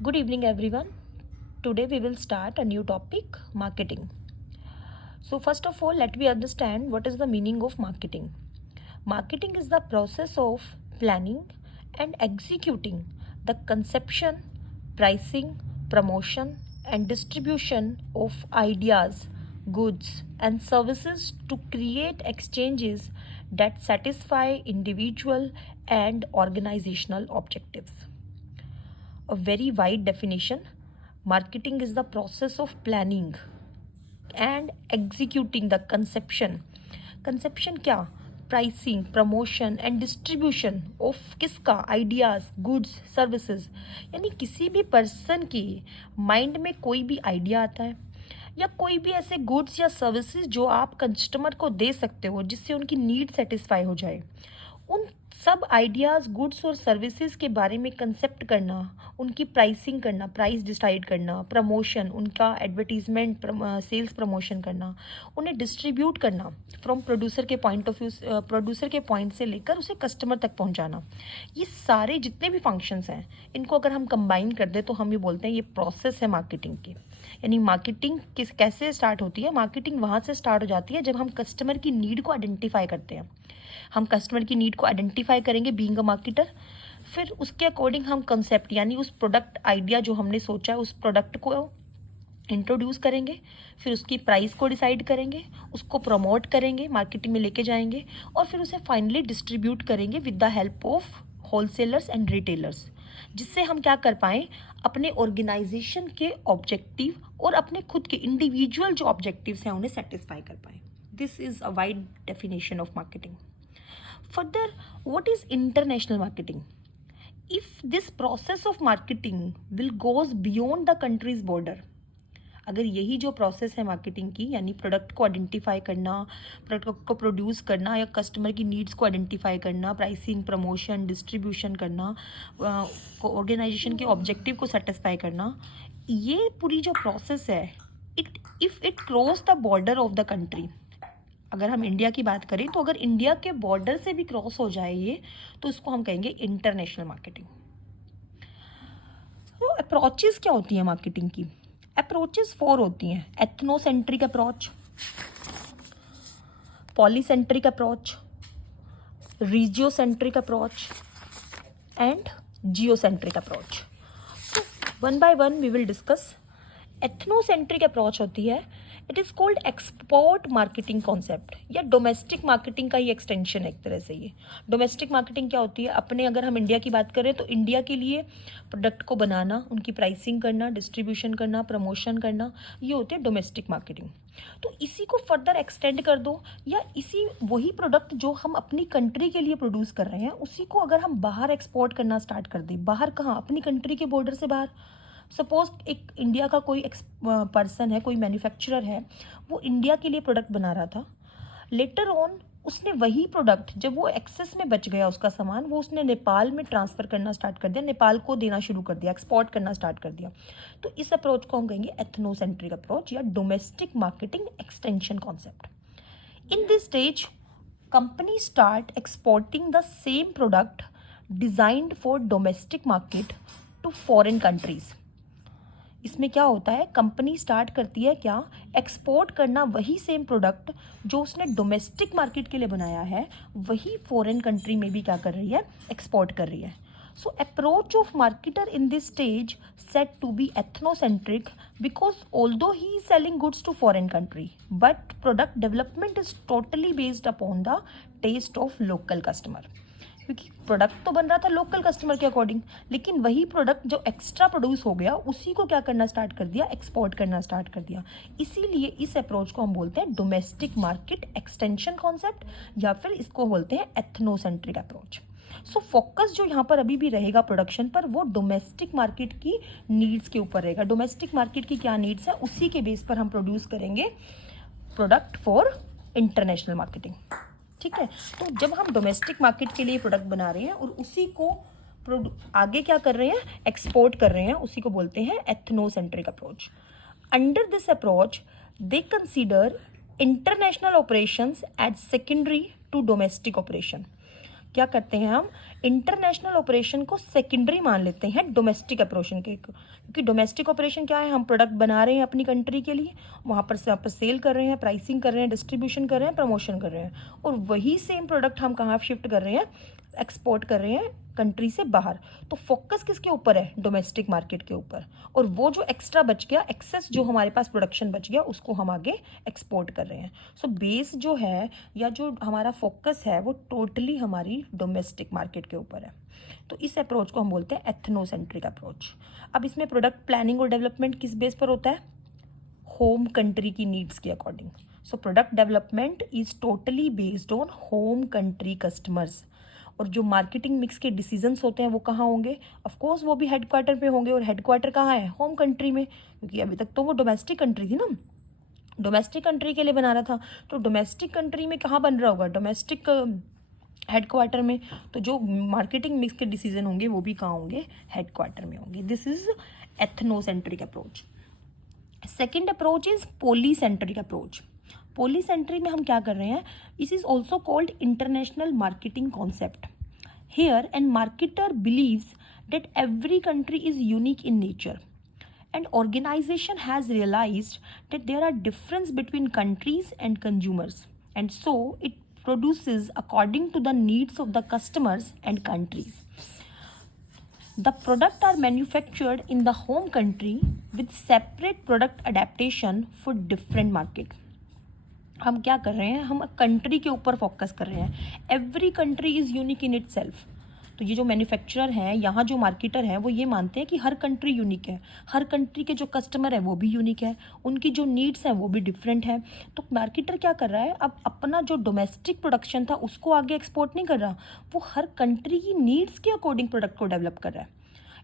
Good evening, everyone. Today we will start a new topic, marketing. So, first of all, let me understand what is the meaning of marketing. Marketing is the process of planning and executing the conception, pricing, promotion, and distribution of ideas, goods, and services to create exchanges that satisfy individual and organizational objectives. A very wide definition. Marketing is the process of planning and executing the conception क्या, pricing, promotion and distribution of किसका, ideas, goods, services. यानी किसी भी person की mind में कोई भी idea आता है या कोई भी ऐसे गुड्स या सर्विसेज जो आप कस्टमर को दे सकते हो जिससे उनकी नीड सेटिस्फाई हो जाए, उन सब आइडियाज़, गुड्स और सर्विसेज के बारे में कंसेप्ट करना, उनकी प्राइसिंग करना, प्राइस डिसाइड करना, प्रमोशन, उनका एडवर्टीजमेंट, सेल्स प्रमोशन करना, उन्हें डिस्ट्रीब्यूट करना फ्रॉम प्रोड्यूसर के पॉइंट ऑफ व्यू, प्रोड्यूसर के पॉइंट से लेकर उसे कस्टमर तक पहुंचाना। ये सारे जितने भी फंक्शंस हैं, इनको अगर हम कंबाइन कर दें तो हम ये बोलते हैं ये प्रोसेस है मार्केटिंग की। यानी मार्केटिंग कैसे स्टार्ट होती है? मार्केटिंग वहाँ से स्टार्ट हो जाती है जब हम कस्टमर की नीड को आइडेंटिफाई करते हैं। हम कस्टमर की नीड को आइडेंटिफाई करेंगे बीइंग अ मार्केटर, फिर उसके अकॉर्डिंग हम कंसेप्ट यानी उस प्रोडक्ट आइडिया जो हमने सोचा है उस प्रोडक्ट को इंट्रोड्यूस करेंगे, फिर उसकी प्राइस को डिसाइड करेंगे, उसको प्रमोट करेंगे, मार्केटिंग में लेके जाएंगे और फिर उसे फाइनली डिस्ट्रीब्यूट करेंगे with the help of wholesalers and retailers, जिससे हम क्या कर पाएँ, अपने ऑर्गेनाइजेशन के ऑब्जेक्टिव और अपने खुद के इंडिविजुअल जो ऑब्जेक्टिव्स हैं उन्हें सेटिस्फाई कर पाएँ। This is a wide definition of marketing. Further, what is international marketing? If this process of marketing will goes beyond the country's border, अगर यही जो प्रोसेस है मार्केटिंग की, यानी प्रोडक्ट को आइडेंटिफाई करना, प्रोडक्ट को प्रोड्यूस करना या कस्टमर की नीड्स को आइडेंटिफाई करना, प्राइसिंग, प्रमोशन, डिस्ट्रीब्यूशन करना, ऑर्गेनाइजेशन के ऑब्जेक्टिव को सेटिस्फाई करना, ये पूरी जो प्रोसेस है, if it cross the border of the country, अगर हम इंडिया की बात करें तो अगर इंडिया के बॉर्डर से भी क्रॉस हो जाए ये, तो इसको हम कहेंगे इंटरनेशनल मार्केटिंग. तो अप्रोचेस क्या होती है मार्केटिंग की? अप्रोचेस 4 होती हैं. Ethnocentric approach, polycentric approach, regiocentric approach and geocentric approach. One by one we will discuss. Ethnocentric approach होती है, it is called export marketing concept या डोमेस्टिक मार्केटिंग का ही एक्सटेंशन है एक तरह से. ये डोमेस्टिक मार्केटिंग क्या होती है? अपने अगर हम इंडिया की बात करें तो इंडिया के लिए प्रोडक्ट को बनाना, उनकी प्राइसिंग करना, डिस्ट्रीब्यूशन करना, प्रमोशन करना, ये होती है डोमेस्टिक मार्केटिंग. तो इसी को फर्दर एक्सटेंड कर दो, या इसी वही प्रोडक्ट जो हम अपनी कंट्री के लिए प्रोड्यूस कर रहे हैं उसी को अगर हम बाहर एक्सपोर्ट करना स्टार्ट कर दें. बाहर कहाँ? अपनी कंट्री के बॉर्डर से बाहर. सपोज एक इंडिया का कोई पर्सन है, कोई मैन्युफैक्चरर है, वो इंडिया के लिए प्रोडक्ट बना रहा था. लेटर ऑन उसने वही प्रोडक्ट, जब वो एक्सेस में बच गया उसका सामान, वो उसने नेपाल में ट्रांसफ़र करना स्टार्ट कर दिया, नेपाल को देना शुरू कर दिया, एक्सपोर्ट करना स्टार्ट कर दिया. तो इस अप्रोच को हम कहेंगे एथनोसेंट्रिक अप्रोच या domestic marketing extension concept. In this stage company start exporting the same product designed for domestic market to foreign countries. इसमें क्या होता है, कंपनी स्टार्ट करती है क्या, एक्सपोर्ट करना वही सेम प्रोडक्ट जो उसने डोमेस्टिक मार्केट के लिए बनाया है, वही फॉरेन कंट्री में भी क्या कर रही है, एक्सपोर्ट कर रही है. So approach of marketer in this stage set to be ethnocentric because although he is selling goods to foreign country but product development is totally based upon the taste of local customer. क्योंकि product तो बन रहा था local customer के according, लेकिन वही product जो extra produce हो गया उसी को क्या करना स्टार्ट कर दिया, एक्सपोर्ट करना स्टार्ट कर दिया. इसीलिए इस अप्रोच को हम बोलते हैं डोमेस्टिक मार्केट एक्सटेंशन कॉन्सेप्ट, या फिर इसको बोलते हैं एथनोसेंट्रिक अप्रोच. सो फोकस जो यहाँ पर अभी भी रहेगा प्रोडक्शन पर, वो डोमेस्टिक मार्केट की नीड्स के ऊपर रहेगा. डोमेस्टिक मार्केट की क्या नीड्स है, उसी के बेस पर हम प्रोड्यूस करेंगे प्रोडक्ट फॉर इंटरनेशनल मार्केटिंग. ठीक है. तो जब हम डोमेस्टिक मार्केट के लिए प्रोडक्ट बना रहे हैं और उसी को आगे क्या कर रहे हैं, एक्सपोर्ट कर रहे हैं, उसी को बोलते हैं ethnocentric approach. Under this approach they consider international operations as secondary to domestic operation. क्या करते हैं हम, इंटरनेशनल ऑपरेशन को सेकेंडरी मान लेते हैं डोमेस्टिक ऑपरेशन के, क्योंकि डोमेस्टिक ऑपरेशन क्या है, हम प्रोडक्ट बना रहे हैं अपनी कंट्री के लिए, वहाँ पर से आप सेल कर रहे हैं, प्राइसिंग कर रहे हैं, डिस्ट्रीब्यूशन कर रहे हैं, प्रमोशन कर रहे हैं, और वही सेम प्रोडक्ट हम कहाँ शिफ्ट कर रहे हैं, एक्सपोर्ट कर रहे हैं कंट्री से बाहर। तो फोकस किसके ऊपर है, डोमेस्टिक मार्केट के ऊपर, और वो जो एक्स्ट्रा बच गया, एक्सेस जो हमारे पास प्रोडक्शन बच गया, उसको हम आगे एक्सपोर्ट कर रहे हैं। सो बेस जो है या जो हमारा फोकस है वो टोटली हमारी डोमेस्टिक मार्केट के ऊपर है। तो इस अप्रोच को हम बोलते हैं एथनोसेंट्रिक अप्रोच। अब इसमें प्रोडक्ट प्लानिंग और डेवलपमेंट किस बेस पर होता है, होम कंट्री की नीड्स के according. So product development is totally based on home country customers. और जो मार्केटिंग मिक्स के डिसीजंस होते हैं वो कहाँ होंगे, ऑफ कोर्स वो भी हेडक्वार्टर पे होंगे, और हेडक्वार्टर कहाँ है, होम कंट्री में, क्योंकि अभी तक तो वो डोमेस्टिक कंट्री थी ना, डोमेस्टिक कंट्री के लिए बना रहा था। तो डोमेस्टिक कंट्री में कहाँ बन रहा होगा, डोमेस्टिक हेडक्वार्टर में। तो जो मार्केटिंग मिक्स के डिसीजन होंगे वो भी कहाँ होंगे, हेडक्वार्टर में होंगे। This is ethnocentric approach. Second approach is polycentric approach. Polycentric में हम क्या कर रहे हैं, इस is also called international marketing concept. Here an marketer believes that every country is unique in nature, and organization has realized that there are difference between countries and consumers, and so it produces according to the needs of the customers and countries. The product are manufactured in the home country with separate product adaptation for different market. हम क्या कर रहे हैं, हम country के ऊपर focus कर रहे हैं। Every country is unique in it self. तो ये जो मैन्युफैक्चरर हैं, यहाँ जो मार्केटर हैं, वो ये मानते हैं कि हर कंट्री यूनिक है, हर कंट्री के जो कस्टमर है वो भी यूनिक है, उनकी जो नीड्स हैं वो भी डिफरेंट है। तो मार्केटर क्या कर रहा है, अब अपना जो डोमेस्टिक प्रोडक्शन था उसको आगे एक्सपोर्ट नहीं कर रहा, वो हर कंट्री की नीड्स के अकॉर्डिंग प्रोडक्ट को डेवलप कर रहा है।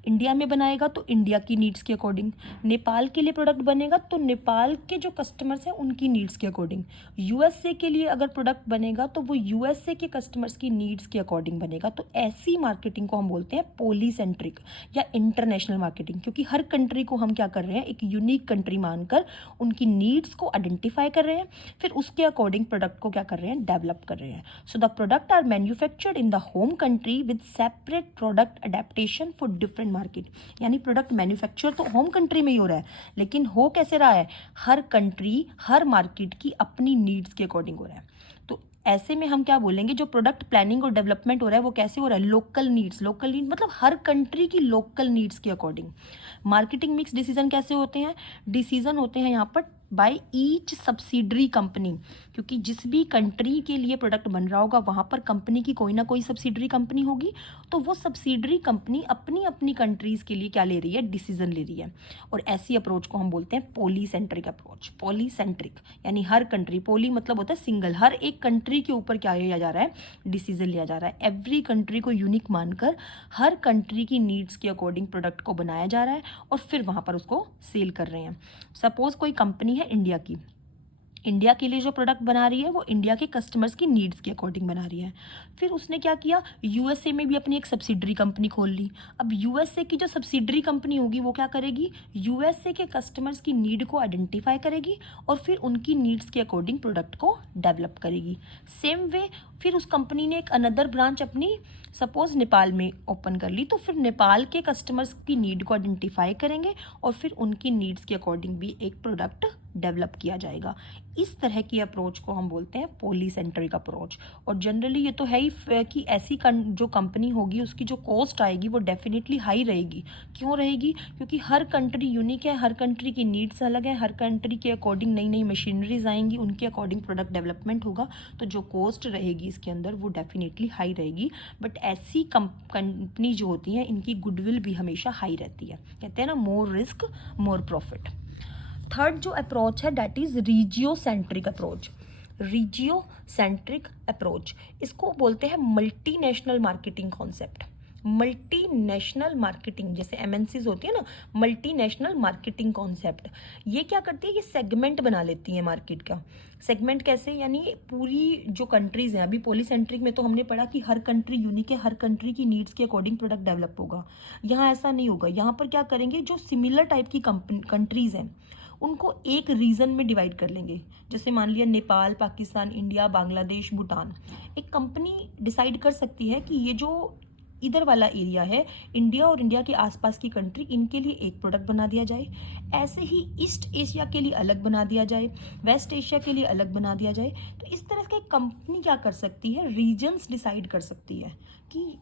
इंडिया में बनाएगा तो इंडिया की नीड्स के अकॉर्डिंग, नेपाल के लिए प्रोडक्ट बनेगा तो नेपाल के जो कस्टमर्स हैं उनकी नीड्स के अकॉर्डिंग, यूएसए के लिए अगर प्रोडक्ट बनेगा तो वो यूएसए के कस्टमर्स की नीड्स के अकॉर्डिंग बनेगा। तो ऐसी मार्केटिंग को हम बोलते हैं पॉलीसेंट्रिक या इंटरनेशनल मार्केटिंग, क्योंकि हर कंट्री को हम क्या कर रहे हैं, एक यूनिक कंट्री मानकर उनकी नीड्स को आइडेंटिफाई कर रहे हैं, फिर उसके अकॉर्डिंग प्रोडक्ट को क्या कर रहे हैं, डेवलप कर रहे हैं। So the product are manufactured in the home country with separate product adaptation for different market. यानी प्रोडक्ट मैन्युफैक्चर तो होम कंट्री में ही हो रहा है, लेकिन हो कैसे रहा है, हर कंट्री हर मार्केट की अपनी नीड्स के अकॉर्डिंग हो रहा है। तो ऐसे में हम क्या बोलेंगे, जो प्रोडक्ट प्लानिंग और डेवलपमेंट हो रहा है वो कैसे हो रहा है, लोकल नीड्स। लोकल नीड मतलब हर कंट्री की लोकल नीड्स के अकॉर्डिंग। मार्केटिंग मिक्स डिसीजन कैसे होते हैं, डिसीजन होते हैं यहाँ पर बाय ईच सब्सिडरी कंपनी, क्योंकि जिस भी कंट्री के लिए प्रोडक्ट बन रहा होगा वहाँ पर कंपनी की कोई ना कोई सब्सिडरी कंपनी होगी, तो वो सब्सिडरी कंपनी अपनी अपनी कंट्रीज़ के लिए क्या ले रही है, डिसीजन ले रही है। और ऐसी अप्रोच को हम बोलते हैं पॉलीसेंट्रिक अप्रोच। पॉलीसेंट्रिक यानी हर कंट्री, पॉली मतलब होता है सिंगल, हर एक कंट्री के ऊपर क्या लिया जा रहा है, डिसीजन लिया जा रहा है। एवरी कंट्री को यूनिक मानकर हर कंट्री की नीड्स के अकॉर्डिंग प्रोडक्ट को बनाया जा रहा है और फिर वहाँ पर उसको सेल कर रहे हैं। सपोज कोई कंपनी है इंडिया की, इंडिया के लिए जो प्रोडक्ट बना रही है वो इंडिया के कस्टमर्स की नीड्स के अकॉर्डिंग बना रही है। फिर उसने क्या किया, यूएसए में भी अपनी एक सब्सिडरी कंपनी खोल ली। अब यूएसए की जो सब्सिडरी कंपनी होगी वो क्या करेगी, यूएसए के कस्टमर्स की नीड को आइडेंटिफाई करेगी और फिर उनकी नीड्स के अकॉर्डिंग प्रोडक्ट को डेवलप करेगी। सेम वे फिर उस कंपनी ने एक अनदर ब्रांच अपनी सपोज नेपाल में ओपन कर ली, तो फिर नेपाल के कस्टमर्स की नीड को आइडेंटिफाई करेंगे और फिर उनकी नीड्स के अकॉर्डिंग भी एक प्रोडक्ट डेवलप किया जाएगा। इस तरह की अप्रोच को हम बोलते हैं पॉलीसेंट्रिक अप्रोच। और जनरली ये तो है ही कि ऐसी जो कंपनी होगी उसकी जो कॉस्ट आएगी वो डेफिनेटली हाई रहेगी। क्यों रहेगी, क्योंकि हर कंट्री यूनिक है, हर कंट्री की नीड्स अलग है, हर कंट्री के अकॉर्डिंग नई नई मशीनरीज आएंगी, उनके अकॉर्डिंग प्रोडक्ट डेवलपमेंट होगा, तो जो कॉस्ट रहेगी इसके अंदर वो डेफिनेटली हाई रहेगी। बट ऐसी कंपनी जो होती हैं इनकी गुडविल भी हमेशा हाई रहती है। कहते हैं ना, more risk more profit. Third जो अप्रोच है that is regiocentric approach. Regiocentric approach इसको बोलते हैं multinational marketing concept. Multinational marketing, जैसे एमएनसीज होती है ना, मल्टीनेशनल मार्केटिंग कॉन्सेप्ट, ये क्या करती है, ये सेगमेंट बना लेती है मार्केट का। सेगमेंट कैसे, यानी पूरी जो कंट्रीज हैं, अभी पॉलीसेंट्रिक में तो हमने पढ़ा कि हर कंट्री यूनिक है, हर कंट्री की नीड्स के अकॉर्डिंग प्रोडक्ट डेवलप होगा। यहाँ ऐसा नहीं होगा, यहाँ पर क्या करेंगे, जो सिमिलर टाइप की कंट्रीज हैं उनको एक रीजन में डिवाइड कर लेंगे। जैसे मान लिया नेपाल, पाकिस्तान, इंडिया, बांग्लादेश, भूटान। एक कंपनी डिसाइड कर सकती है कि ये जो इधर वाला एरिया है इंडिया और इंडिया के आसपास की कंट्री, इनके लिए एक प्रोडक्ट बना दिया जाए। ऐसे ही ईस्ट एशिया के लिए अलग बना दिया जाए, वेस्ट एशिया के लिए अलग बना दिया जाए। तो इस तरह की कंपनी क्या कर सकती है, रीजन्स डिसाइड कर सकती है कि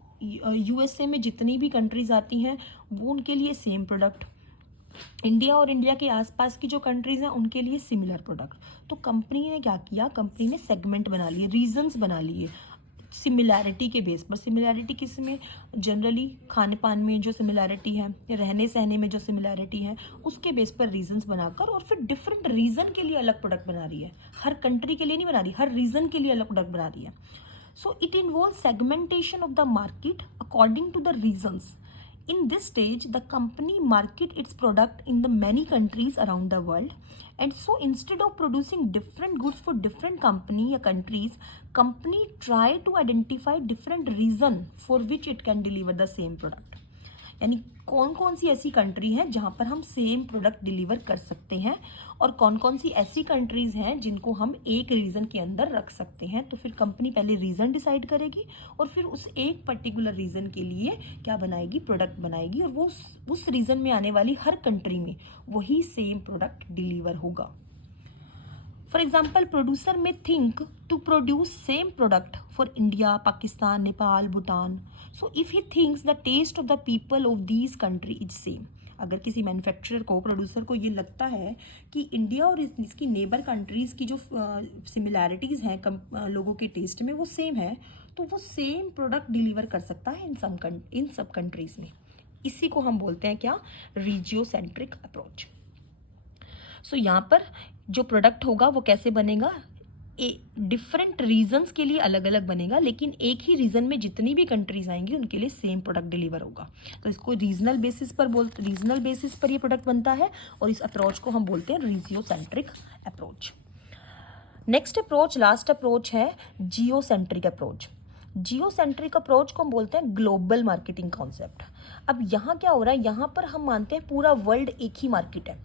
यूएसए में जितनी भी कंट्रीज आती हैं वो उनके लिए सेम प्रोडक्ट, इंडिया और इंडिया के आसपास की जो कंट्रीज हैं उनके लिए सिमिलर प्रोडक्ट। तो कंपनी ने क्या किया, कंपनी ने सेगमेंट बना लिए, रीजन्स बना लिए सिमिलैरिटी के बेस पर। सिमिलैरिटी किस में, जनरली खाने पान में जो सिमिलैरिटी है, रहने सहने में जो सिमिलैरिटी है, उसके बेस पर रीजन्स बनाकर और फिर डिफरेंट रीजन के लिए अलग प्रोडक्ट बना रही है। हर कंट्री के लिए नहीं बना रही, हर रीजन के लिए अलग प्रोडक्ट बना रही है। So it involve segmentation of the market according to the regions. In this stage, the company market its product in the many countries around the world, and so instead of producing different goods for different company or countries, company try to identify different reason for which it can deliver the same product. यानी कौन कौन सी ऐसी country हैं जहां पर हम same product deliver कर सकते हैं और कौन कौन सी ऐसी कंट्रीज हैं जिनको हम एक रीजन के अंदर रख सकते हैं। तो फिर कंपनी पहले रीजन डिसाइड करेगी और फिर उस एक पर्टिकुलर रीजन के लिए क्या बनाएगी, प्रोडक्ट बनाएगी, और वो उस रीजन में आने वाली हर कंट्री में वही सेम प्रोडक्ट डिलीवर होगा। For example, producer may think to produce same product for India, Pakistan, Nepal, Bhutan. So if he thinks the taste of the people of these country is same, अगर किसी manufacturer को, producer को ये लगता है कि India और इसकी नेबर कंट्रीज़ की जो सिमिलैरिटीज़ हैं लोगों के टेस्ट में वो सेम है, तो वो सेम प्रोडक्ट डिलीवर कर सकता है इन सब कंट्रीज़ में। इसी को हम बोलते हैं क्या, रीजियोसेंट्रिक अप्रोच। सो यहाँ पर जो प्रोडक्ट होगा वो कैसे बनेगा, डिफरेंट रीजन्स के लिए अलग अलग बनेगा, लेकिन एक ही रीजन में जितनी भी कंट्रीज आएंगी उनके लिए सेम प्रोडक्ट डिलीवर होगा। तो इसको रीजनल बेसिस पर ये प्रोडक्ट बनता है और इस अप्रोच को हम बोलते हैं regiocentric approach. Next approach, last approach है जियोसेंट्रिक अप्रोच। जियोसेंट्रिक अप्रोच को हम बोलते हैं ग्लोबल मार्केटिंग कॉन्सेप्ट। अब यहाँ क्या हो रहा है, यहाँ पर हम मानते हैं पूरा वर्ल्ड एक ही मार्केट है,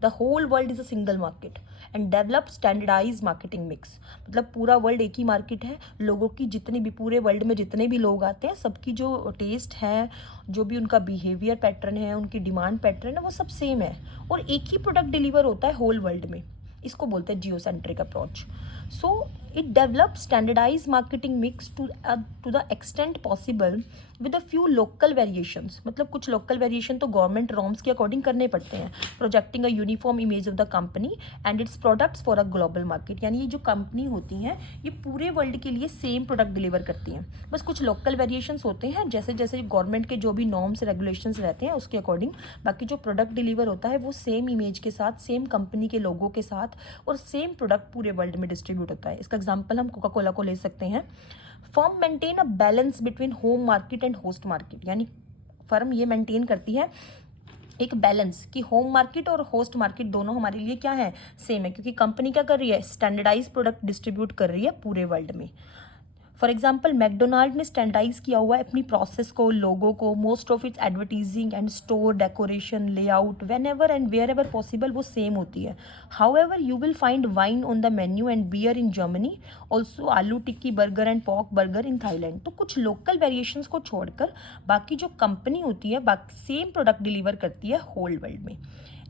the whole world is a single market and develop standardize marketing mix. मतलब पूरा वर्ल्ड एक ही मार्केट है, लोगों की जितनी भी, पूरे वर्ल्ड में जितने भी लोग आते हैं सबकी जो टेस्ट है, जो भी उनका बिहेवियर पैटर्न है, उनकी डिमांड पैटर्न है, वो सब सेम है और एक ही प्रोडक्ट डिलीवर होता है होल वर्ल्ड में। इसको बोलते हैं geocentric approach. So it develop standardize marketing mix to the extent possible with a few local variations. मतलब कुछ लोकल वेरिएशन तो गवर्नमेंट नॉर्म्स के अकॉर्डिंग करने पड़ते हैं, projecting a uniform image of the company and its products for a global market. यानी ये जो कंपनी होती हैं ये पूरे वर्ल्ड के लिए सेम प्रोडक्ट डिलीवर करती हैं, बस कुछ लोकल वेरिएशंस होते हैं जैसे जैसे गवर्नमेंट के जो भी नॉर्म्स रेगुलेशंस रहते हैं उसके अकॉर्डिंग। बाकी जो प्रोडक्ट डिलीवर होता है वो सेम इमेज के साथ, सेम कंपनी के लोगों के साथ और सेम प्रोडक्ट पूरे वर्ल्ड में डिस्ट्रीब्यूट होता है। इसका एग्जाम्पल हम कोका कोला को ले सकते हैं। Firm maintain a balance between home market and host market. यानी फर्म ये मेंटेन करती है एक बैलेंस कि होम मार्केट और होस्ट मार्केट दोनों हमारे लिए क्या है, सेम है, क्योंकि कंपनी क्या कर रही है, स्टैंडर्डाइज प्रोडक्ट डिस्ट्रीब्यूट कर रही है पूरे वर्ल्ड में। फॉर एग्जाम्पल मैकडोनाल्ड ने स्टैंडर्डाइज किया हुआ है अपनी प्रोसेस को, लोगों को, most of its advertising and store decoration layout whenever and wherever possible वो सेम होती है। However you will find wine on the menu and beer in Germany, also aloo tikki burger and pork burger in Thailand. तो कुछ local variations को छोड़कर बाकी जो company होती है बाकी सेम प्रोडक्ट डिलीवर करती है होल वर्ल्ड में।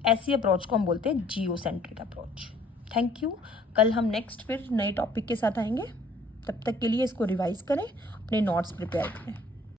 ऐसी अप्रोच को हम बोलते हैं जियोसेंट्रिक अप्रोच। Thank you. कल हम नेक्स्ट फिर नए टॉपिक के साथ आएंगे, तब तक के लिए इसको रिवाइज करें, अपने नोट्स प्रिपेयर करें।